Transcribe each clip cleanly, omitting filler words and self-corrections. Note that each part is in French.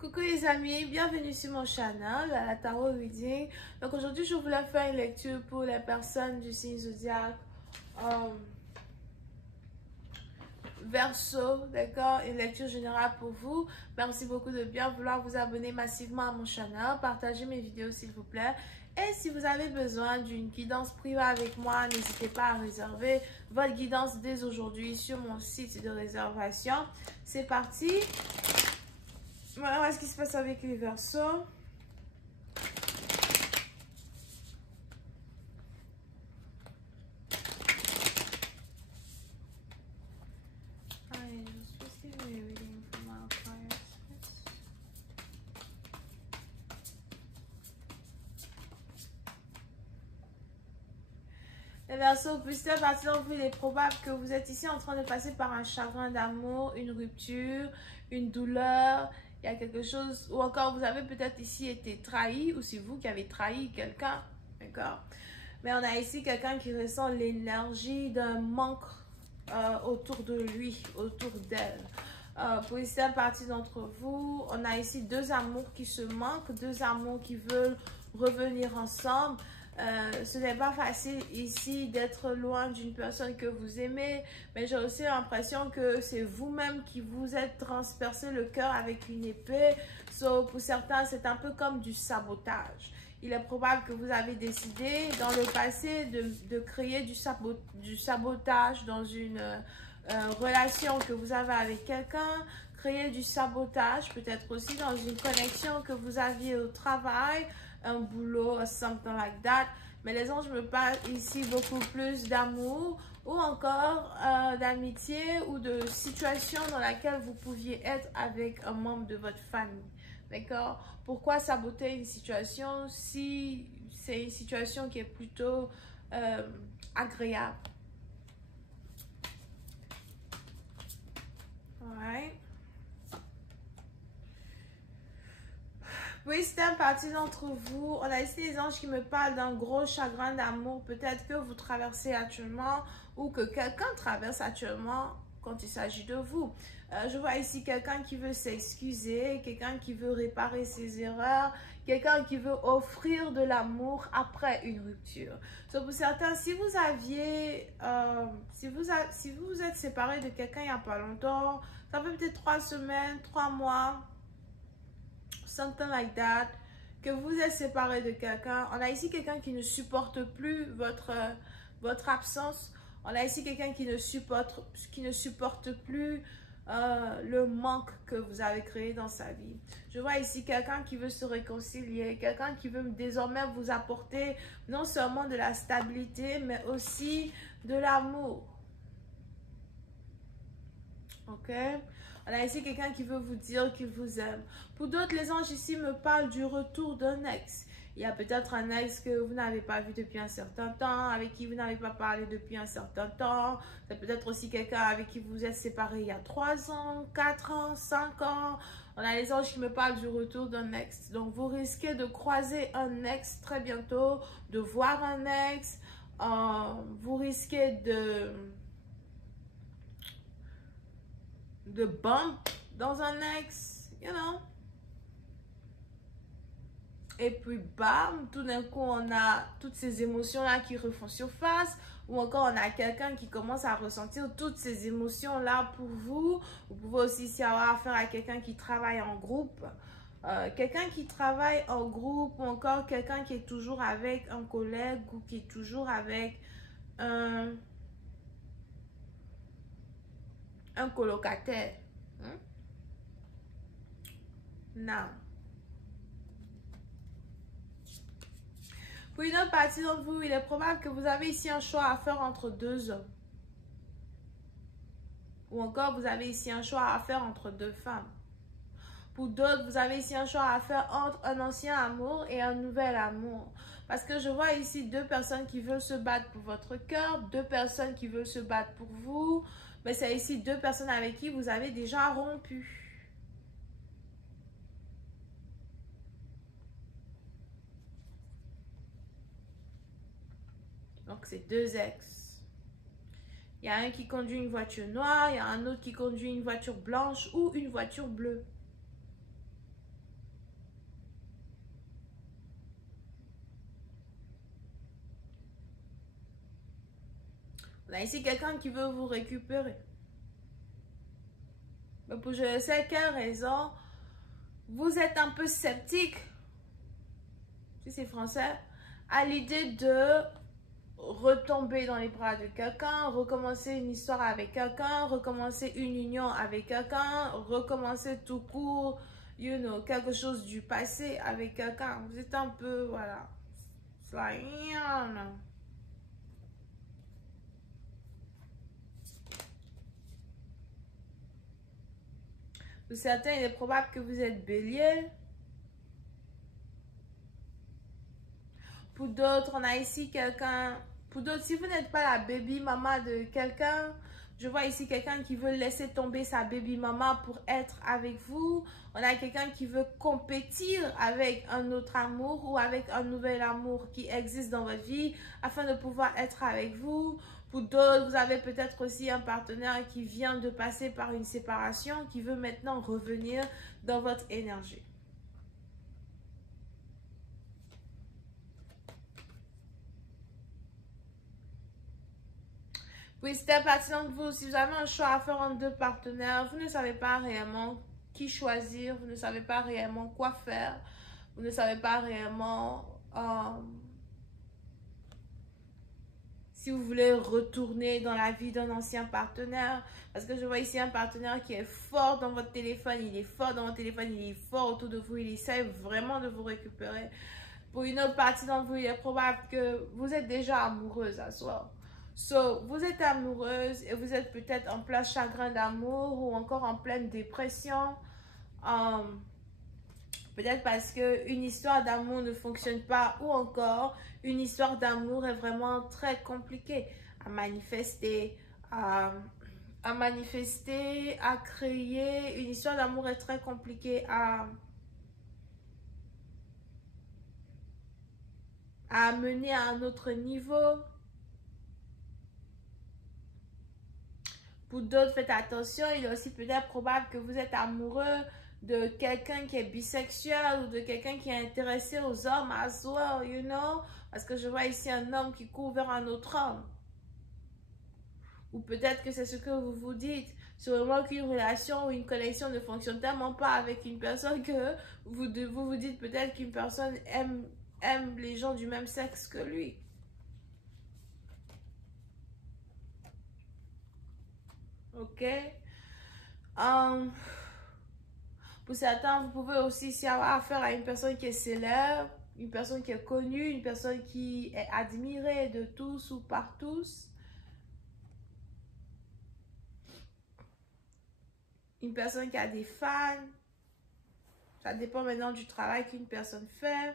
Coucou les amis, bienvenue sur mon channel, à la Tarot Reading. Donc aujourd'hui, je voulais faire une lecture pour les personnes du signe zodiaque Verseau, d'accord? Une lecture générale pour vous. Merci beaucoup de bien vouloir vous abonner massivement à mon channel. Partagez mes vidéos s'il vous plaît. Et si vous avez besoin d'une guidance privée avec moi, n'hésitez pas à réserver votre guidance dès aujourd'hui sur mon site de réservation. C'est parti. Voilà ce qui se passe avec les Verseaux. Les Verseaux, puisque à partir d'aujourd'hui, il est probable que vous êtes ici en train de passer par un chagrin d'amour, une rupture, une douleur. Il y a quelque chose, ou encore vous avez peut-être ici été trahi, ou c'est vous qui avez trahi quelqu'un, d'accord? Mais on a ici quelqu'un qui ressent l'énergie d'un manque autour de lui, autour d'elle. Pour certaines parties d'entre vous, on a ici deux amours qui se manquent, deux amours qui veulent revenir ensemble. Ce n'est pas facile ici d'être loin d'une personne que vous aimez, mais j'ai aussi l'impression que c'est vous-même qui vous êtes transpercé le cœur avec une épée. Pour certains, c'est un peu comme du sabotage. Il est probable que vous avez décidé dans le passé de créer du sabotage dans une relation que vous avez avec quelqu'un, créer du sabotage peut-être aussi dans une connexion que vous aviez au travail, un boulot, something like that. Mais les anges me parlent ici beaucoup plus d'amour ou encore d'amitié ou de situation dans laquelle vous pouviez être avec un membre de votre famille. D'accord? Pourquoi saboter une situation si c'est une situation qui est plutôt agréable? Ouais. Oui, c'est un parti d'entre vous. On a ici les anges qui me parlent d'un gros chagrin d'amour. Peut-être que vous traversez actuellement ou que quelqu'un traverse actuellement quand il s'agit de vous. Je vois ici quelqu'un qui veut s'excuser, quelqu'un qui veut réparer ses erreurs, quelqu'un qui veut offrir de l'amour après une rupture. Donc pour certains, si vous aviez, si vous vous êtes séparé de quelqu'un il n'y a pas longtemps, ça fait peut-être 3 semaines, 3 mois, something like that, que vous êtes séparé de quelqu'un. On a ici quelqu'un qui ne supporte plus votre absence. On a ici quelqu'un qui ne supporte plus le manque que vous avez créé dans sa vie. Je vois ici quelqu'un qui veut se réconcilier, quelqu'un qui veut désormais vous apporter non seulement de la stabilité, mais aussi de l'amour. Ok? On a ici quelqu'un qui veut vous dire qu'il vous aime. Pour d'autres, les anges ici me parlent du retour d'un ex. Il y a peut-être un ex que vous n'avez pas vu depuis un certain temps, avec qui vous n'avez pas parlé depuis un certain temps. C'est peut-être aussi quelqu'un avec qui vous êtes séparé il y a 3 ans, 4 ans, 5 ans. On a les anges qui me parlent du retour d'un ex. Donc, vous risquez de croiser un ex très bientôt, de voir un ex. Vous risquez de bump dans un ex, you know. Et puis bam, tout d'un coup on a toutes ces émotions là qui refont surface, ou encore on a quelqu'un qui commence à ressentir toutes ces émotions là pour vous. Vous pouvez aussi avoir affaire à quelqu'un qui travaille en groupe, quelqu'un qui travaille en groupe, ou encore quelqu'un qui est toujours avec un collègue ou qui est toujours avec un colocataire. Non. Pour une autre partie d'entre vous, il est probable que vous avez ici un choix à faire entre 2 hommes. Ou encore, vous avez ici un choix à faire entre 2 femmes. Pour d'autres, vous avez ici un choix à faire entre un ancien amour et un nouvel amour. Parce que je vois ici 2 personnes qui veulent se battre pour votre cœur, 2 personnes qui veulent se battre pour vous. Mais c'est ici 2 personnes avec qui vous avez déjà rompu. Donc, c'est 2 ex. Il y a un qui conduit une voiture noire, il y a un autre qui conduit une voiture blanche ou une voiture bleue. On a ici quelqu'un qui veut vous récupérer. Mais pour je ne sais quelle raison, vous êtes un peu sceptique, si c'est français, à l'idée de retomber dans les bras de quelqu'un, recommencer une histoire avec quelqu'un, recommencer une union avec quelqu'un, recommencer tout court, you know, quelque chose du passé avec quelqu'un. Vous êtes un peu, voilà. C'est like, non. Pour certains, il est probable que vous êtes bélier. Pour d'autres, on a ici quelqu'un. Pour d'autres, si vous n'êtes pas la baby mama de quelqu'un, je vois ici quelqu'un qui veut laisser tomber sa baby mama pour être avec vous. On a quelqu'un qui veut compétir avec un autre amour ou avec un nouvel amour qui existe dans votre vie afin de pouvoir être avec vous. Pour d'autres, vous avez peut-être aussi un partenaire qui vient de passer par une séparation, qui veut maintenant revenir dans votre énergie. Oui, c'était parti d'entre vous. Si vous avez un choix à faire entre deux partenaires, vous ne savez pas réellement qui choisir, vous ne savez pas réellement quoi faire, vous ne savez pas réellement si vous voulez retourner dans la vie d'un ancien partenaire. Parce que je vois ici un partenaire qui est fort dans votre téléphone, il est fort dans votre téléphone, il est fort autour de vous, il essaie vraiment de vous récupérer. Pour une autre partie d'entre vous, il est probable que vous êtes déjà amoureuse à soi. So, vous êtes amoureuse et vous êtes peut-être en plein chagrin d'amour ou encore en pleine dépression. Peut-être parce qu'une histoire d'amour ne fonctionne pas ou encore une histoire d'amour est vraiment très compliquée à manifester, à créer. Une histoire d'amour est très compliquée à mener à un autre niveau. Pour d'autres, faites attention, il est aussi peut-être probable que vous êtes amoureux de quelqu'un qui est bisexuel ou de quelqu'un qui est intéressé aux hommes as well, you know. Parce que je vois ici un homme qui court vers un autre homme. Ou peut-être que c'est ce que vous vous dites. C'est vraiment qu'une relation ou une connexion ne fonctionne tellement pas avec une personne que vous vous dites peut-être qu'une personne aime les gens du même sexe que lui. Ok? Pour certains, vous pouvez aussi ici avoir affaire à une personne qui est célèbre, une personne qui est connue, une personne qui est admirée de tous ou par tous. Une personne qui a des fans. Ça dépend maintenant du travail qu'une personne fait.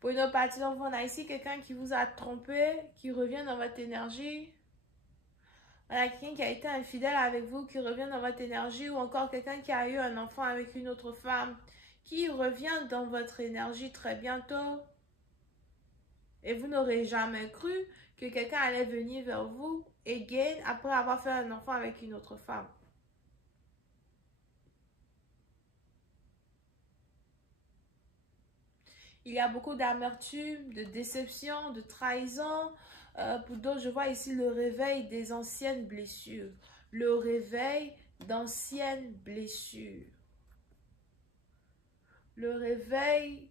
Pour une autre partie d'entre vous, on a ici quelqu'un qui vous a trompé, qui revient dans votre énergie. On a quelqu'un qui a été infidèle avec vous, qui revient dans votre énergie, ou encore quelqu'un qui a eu un enfant avec une autre femme, qui revient dans votre énergie très bientôt. Et vous n'aurez jamais cru que quelqu'un allait venir vers vous, again, après avoir fait un enfant avec une autre femme. Il y a beaucoup d'amertume, de déception, de trahison. Pour d'autres, je vois ici le réveil des anciennes blessures. Le réveil d'anciennes blessures. Le réveil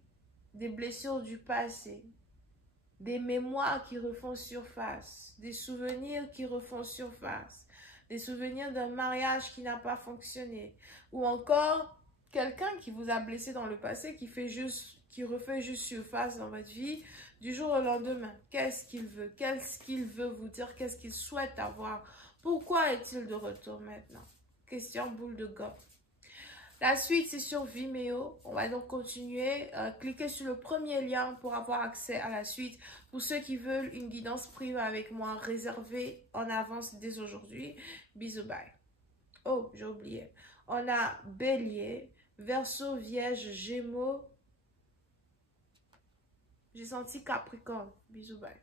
des blessures du passé. Des mémoires qui refont surface. Des souvenirs qui refont surface. Des souvenirs d'un mariage qui n'a pas fonctionné. Ou encore, quelqu'un qui vous a blessé dans le passé, qui refait juste surface dans votre vie du jour au lendemain. Qu'est-ce qu'il veut? Qu'est-ce qu'il veut vous dire? Qu'est-ce qu'il souhaite avoir? Pourquoi est-il de retour maintenant? Question boule de gomme. La suite, c'est sur Vimeo. On va donc continuer. Cliquez sur le premier lien pour avoir accès à la suite. Pour ceux qui veulent une guidance privée avec moi, réservée en avance dès aujourd'hui. Bisous, bye. Oh, j'ai oublié. On a Bélier, Verseau, Vierge, Gémeaux. J'ai senti Capricorne. Bisous, bye.